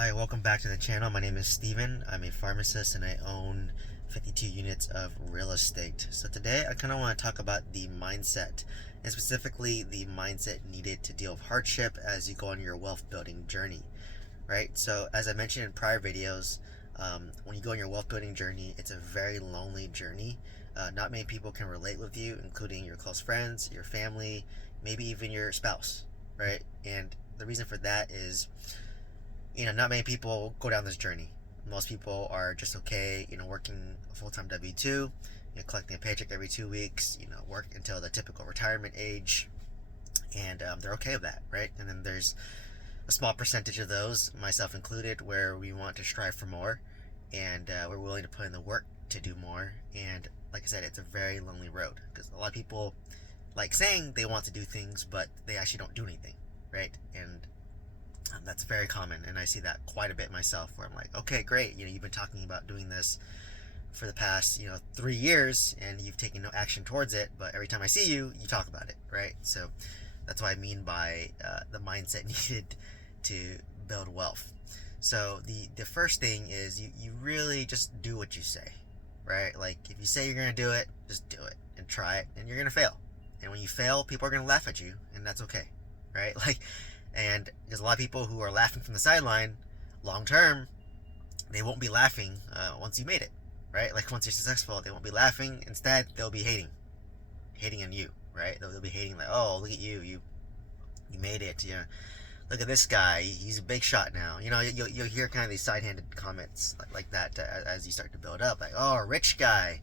Hi, welcome back to the channel. My name is Steven. I'm a pharmacist and I own 52 units of real estate. So today I kind of want to talk about the mindset, and specifically the mindset needed to deal with hardship as you go on your wealth building journey, right? So as I mentioned in prior videos, when you go on your wealth building journey, it's a very lonely journey. Not many people can relate with you, including your close friends, your family, maybe even your spouse, right? And the reason for that is, not many people go down this journey. Most people are just okay, working a full-time W-2, collecting a paycheck every 2 weeks, work until the typical retirement age, and they're okay with that, right? And then there's a small percentage of those, myself included, where we want to strive for more, and we're willing to put in the work to do more. And like I said, it's a very lonely road because a lot of people like saying they want to do things, but they actually don't do anything, right? And that's very common, and I see that quite a bit myself, where I'm like, okay, great, you've been talking about doing this for the past 3 years and you've taken no action towards it, but every time I see you, you talk about it, right? So that's what I mean by the mindset needed to build wealth. So the first thing is you really just do what you say, right? Like, if you say you're going to do it, just do it and try it, and you're going to fail. And when you fail, people are going to laugh at you, and that's okay, right? And there's a lot of people who are laughing from the sideline. Long term, they won't be laughing once you made it, right? Like, once you're successful, they won't be laughing. Instead, they'll be hating on you, right? They'll be hating, like, oh, look at you made it. Look at this guy, he's a big shot now. You'll hear kind of these side-handed comments like that as you start to build up, like, oh, a rich guy,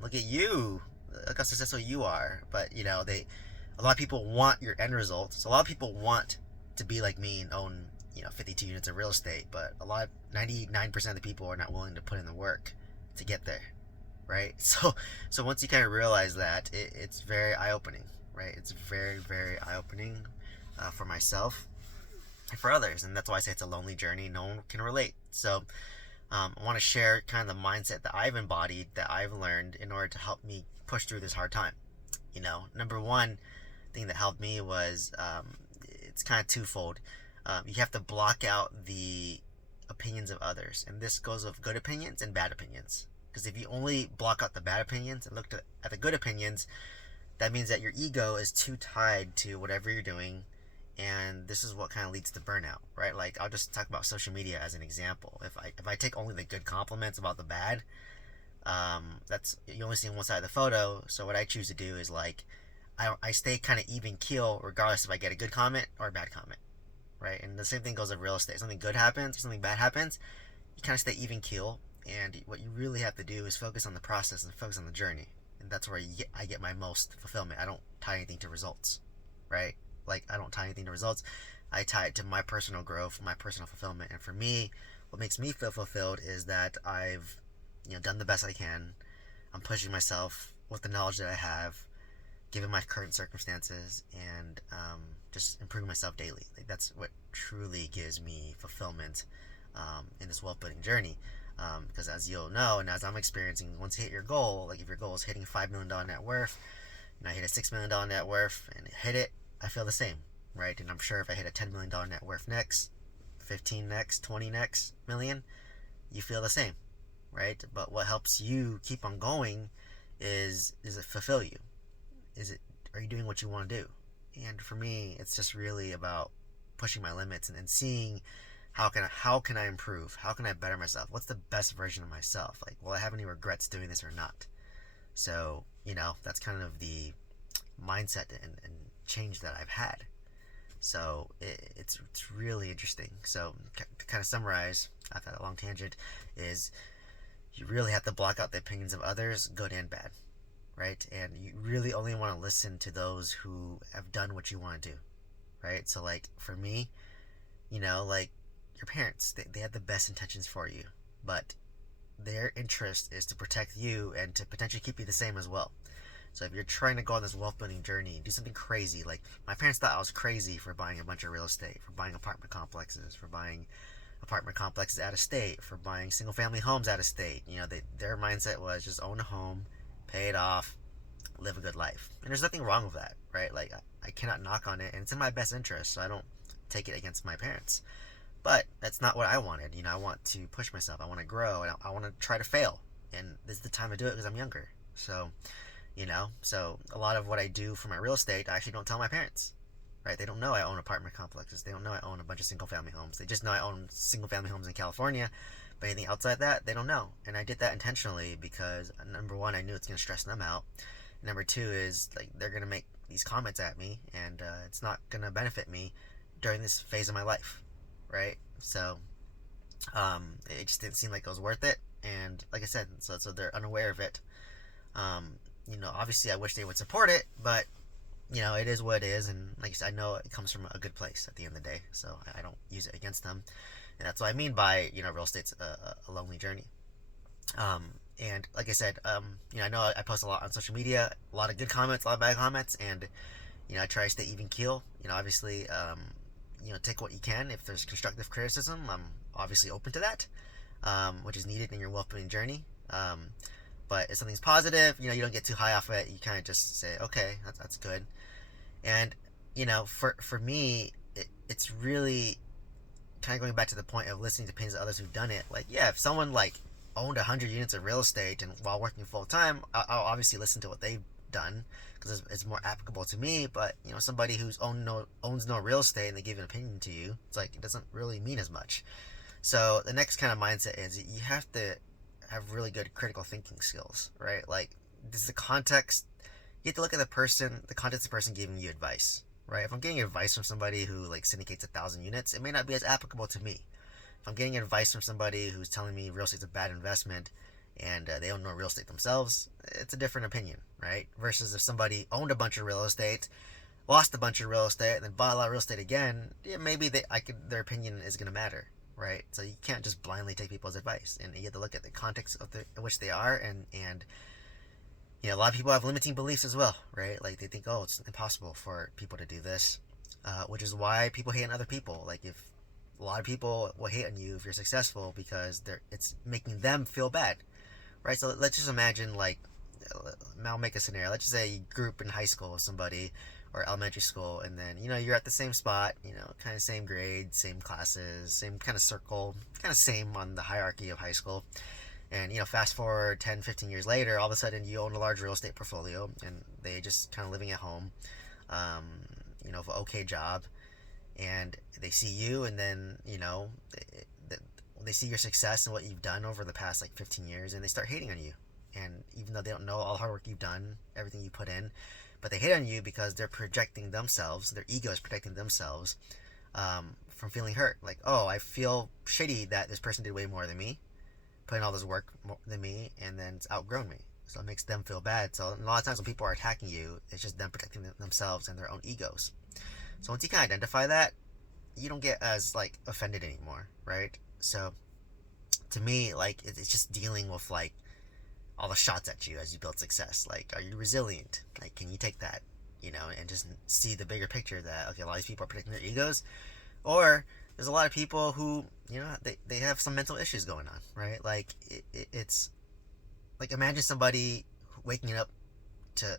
look at you, look how successful you are. But a lot of people want your end result. So a lot of people want to be like me and own 52 units of real estate, but 99% of the people are not willing to put in the work to get there, right? So once you kind of realize that, it's very eye-opening, right? It's very, very eye-opening for myself and for others, and that's why I say it's a lonely journey. No one can relate. So I want to share kind of the mindset that I've embodied, that I've learned in order to help me push through this hard time. Number one thing that helped me was, it's kind of twofold. You have to block out the opinions of others, and this goes with good opinions and bad opinions. Because if you only block out the bad opinions and look at the good opinions, that means that your ego is too tied to whatever you're doing, and this is what kind of leads to burnout, right? Like, I'll just talk about social media as an example. If I take only the good compliments about the bad, that's, you only see one side of the photo. So what I choose to do is, like, I stay kind of even keel regardless if I get a good comment or a bad comment, right? And the same thing goes with real estate. Something good happens or something bad happens, you kind of stay even keel, and what you really have to do is focus on the process and focus on the journey, and that's where I get my most fulfillment. I don't tie anything to results, right? Like, I don't tie anything to results. I tie it to my personal growth, my personal fulfillment. And for me, what makes me feel fulfilled is that I've done the best I can. I'm pushing myself with the knowledge that I have, given my current circumstances, and just improving myself daily. Like, that's what truly gives me fulfillment in this wealth building journey. Because as you'll know, and as I'm experiencing, once you hit your goal, like if your goal is hitting $5 million net worth, and I hit a $6 million net worth and hit it, I feel the same, right? And I'm sure if I hit a $10 million net worth next, 15 next, 20 next million, you feel the same, right? But what helps you keep on going is it fulfill you? Are you doing what you want to do? And for me, it's just really about pushing my limits and seeing how can I improve? How can I better myself? What's the best version of myself? Like, will I have any regrets doing this or not? So, that's kind of the mindset and change that I've had. So it's really interesting. So to kind of summarize, I've had a long tangent, is you really have to block out the opinions of others, good and bad, right? And you really only want to listen to those who have done what you want to do, right? So, like, for me, like, your parents, they have the best intentions for you, but their interest is to protect you and to potentially keep you the same as well. So if you're trying to go on this wealth building journey, do something crazy. Like, my parents thought I was crazy for buying a bunch of real estate, for buying apartment complexes, out of state, for buying single family homes out of state. Their mindset was just own a home, pay it off, live a good life. And there's nothing wrong with that, right? Like, I cannot knock on it, and it's in my best interest, so I don't take it against my parents. But that's not what I wanted. I want to push myself. I want to grow, and I want to try to fail. And this is the time to do it because I'm younger. So, so a lot of what I do for my real estate, I actually don't tell my parents. Right? They don't know I own apartment complexes. They don't know I own a bunch of single family homes. They just know I own single family homes in California. But anything outside that, they don't know. And I did that intentionally because number one, I knew it's going to stress them out. Number two is like they're going to make these comments at me, and it's not going to benefit me during this phase of my life, right? So it just didn't seem like it was worth it. And like I said, so they're unaware of it. Obviously I wish they would support it, but it is what it is, and like I said, I know it comes from a good place at the end of the day, so I don't use it against them, and that's what I mean by real estate's a lonely journey. And like I said, I know I post a lot on social media, a lot of good comments, a lot of bad comments, and I try to stay even keel. Obviously, take what you can. If there's constructive criticism, I'm obviously open to that, which is needed in your wealth building journey. But if something's positive, you don't get too high off of it. You kind of just say, okay, that's good. And for me, it's really kind of going back to the point of listening to opinions of others who've done it. Like, yeah, if someone like owned 100 units of real estate and while working full time, I'll obviously listen to what they've done because it's more applicable to me. But somebody who's owns no real estate and they give an opinion to you, it's like it doesn't really mean as much. So the next kind of mindset is you have to have really good critical thinking skills, right? Like, this is the context. You have to look at the context of the person giving you advice, right? If I'm getting advice from somebody who like syndicates 1,000 units, it may not be as applicable to me. If I'm getting advice from somebody who's telling me real estate's a bad investment and they don't know real estate themselves, it's a different opinion, right? Versus if somebody owned a bunch of real estate, lost a bunch of real estate, and then bought a lot of real estate again, yeah, maybe their opinion is going to matter, right? So you can't just blindly take people's advice, and you have to look at the context in which they are, and a lot of people have limiting beliefs as well, right? Like they think, oh, it's impossible for people to do this, which is why people hate on other people. Like if a lot of people will hate on you if you're successful because it's making them feel bad, right? So let's just imagine like I'll make a scenario. Let's just say you grew up in high school with somebody or elementary school, and then you're at the same spot, kind of same grade, same classes, same kind of circle, kind of same on the hierarchy of high school. And fast forward 10, 15 years later, all of a sudden you own a large real estate portfolio, and they just kind of living at home, an okay job, and they see you, and then they see your success and what you've done over the past like 15 years, and they start hating on you. And even though they don't know all the hard work you've done, everything you put in, but they hate on you because they're projecting themselves, their ego is protecting themselves from feeling hurt. Like, oh, I feel shitty that this person did way more than me, put in all this work more than me, and then it's outgrown me. So it makes them feel bad. So a lot of times when people are attacking you, it's just them protecting themselves and their own egos. So once you can identify that, you don't get as like offended anymore, right? So to me, like it's just dealing with like all the shots at you as you build success. Like, are you resilient? Like, can you take that, and just see the bigger picture that, okay, a lot of these people are protecting their egos, or there's a lot of people who, they have some mental issues going on, right? Like, it's like, imagine somebody waking up to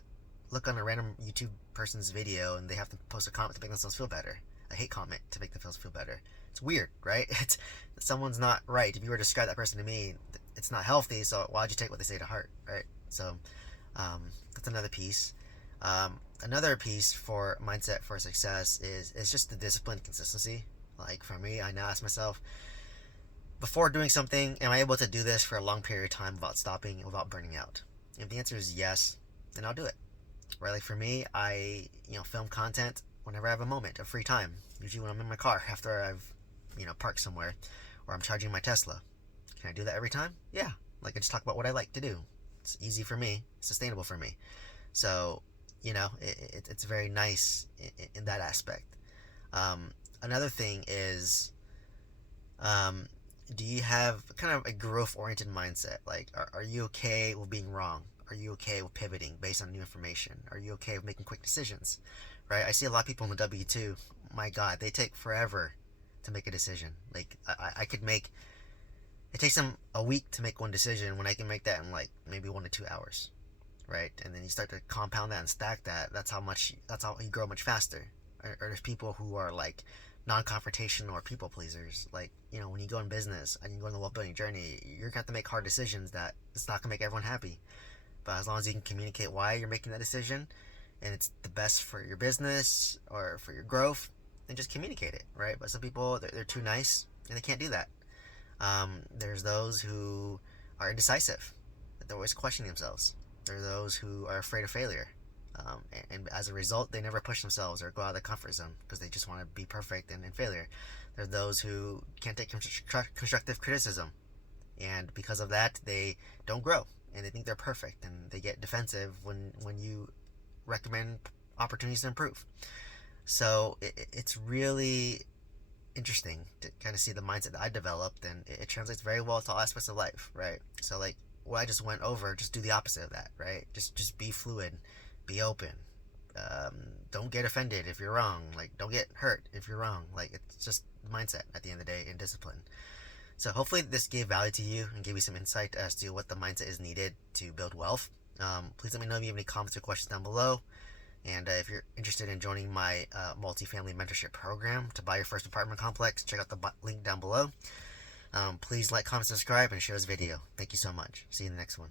look on a random YouTube person's video and they have to post a comment to make themselves feel better. A hate comment to make themselves feel better. It's weird, right? Someone's not right. If you were to describe that person to me, it's not healthy, so why'd you take what they say to heart, right? So that's another piece. Another piece for mindset for success is just the discipline and consistency. Like for me, I now ask myself, before doing something, am I able to do this for a long period of time without stopping and without burning out? If the answer is yes, then I'll do it. Right? Like for me, I film content whenever I have a moment of free time. Usually when I'm in my car after I've parked somewhere, or I'm charging my Tesla. Can I do that every time? Yeah. Like I just talk about what I like to do. It's easy for me. It's sustainable for me. So, it's very nice in that aspect. Another thing is, do you have kind of a growth-oriented mindset? Like, are you okay with being wrong? Are you okay with pivoting based on new information? Are you okay with making quick decisions? Right? I see a lot of people in the W-2. My God, they take forever to make a decision. Like, I could make... It takes them a week to make one decision when I can make that in like maybe 1 to 2 hours, right? And then you start to compound that and stack that. That's how you grow much faster. Or there's people who are like non-confrontational or people pleasers. Like, when you go in business and you go on the wealth building journey, you're gonna have to make hard decisions that it's not gonna make everyone happy. But as long as you can communicate why you're making that decision and it's the best for your business or for your growth, then just communicate it, right? But some people, they're too nice and they can't do that. There's those who are indecisive, they're always questioning themselves. There are those who are afraid of failure. And as a result, they never push themselves or go out of their comfort zone because they just want to be perfect and in failure. There are those who can't take constructive criticism, and because of that, they don't grow and they think they're perfect and they get defensive when you recommend opportunities to improve. So it's really interesting to kind of see the mindset that I developed, and it translates very well to all aspects of life, right? So like what I just went over, just do the opposite of that, right? Just be fluid, be open. Don't get offended if you're wrong. Like, don't get hurt if you're wrong. Like, it's just mindset at the end of the day and discipline. So hopefully this gave value to you and gave you some insight as to what the mindset is needed to build wealth. Please let me know if you have any comments or questions down below. And if you're interested in joining my multifamily mentorship program to buy your first apartment complex, check out the link down below. Please like, comment, subscribe, and share this video. Thank you so much. See you in the next one.